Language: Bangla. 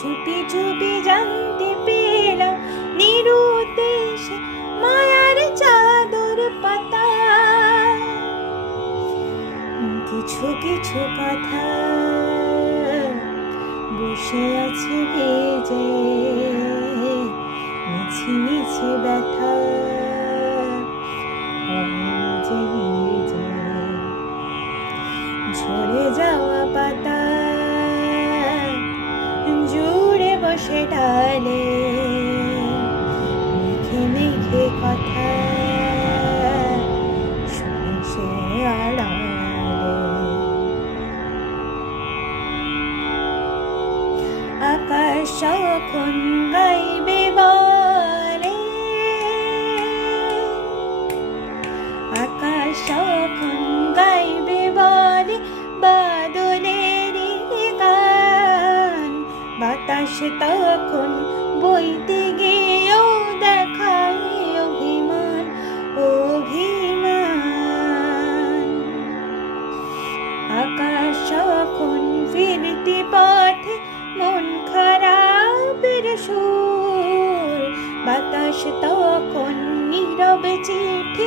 চুপি চুপি জানতে পেলাম নিরুদ্দেশে মায়ার চাদর পাতা। কিছু কিছু কথা বসে আছে ভেজে, মিছি মিছি ব্যথা নিজে নিজে। ঝরে যাওয়া পাতা জুড়ে বসে ডালে, মেঘে মেঘে কথা শুনছে আড়ালে। আকাশ যখন গাইবে বলে, আকাশ যখন গাইবে বলে বাদলেরই গান, বাতাস তখন বইতে গিয়েও দেখায় অভিমান অভিমান। আকাশ যখন ফিরতি পথে মন খারাপের সুর, বাতাস তখন নীরব চিঠি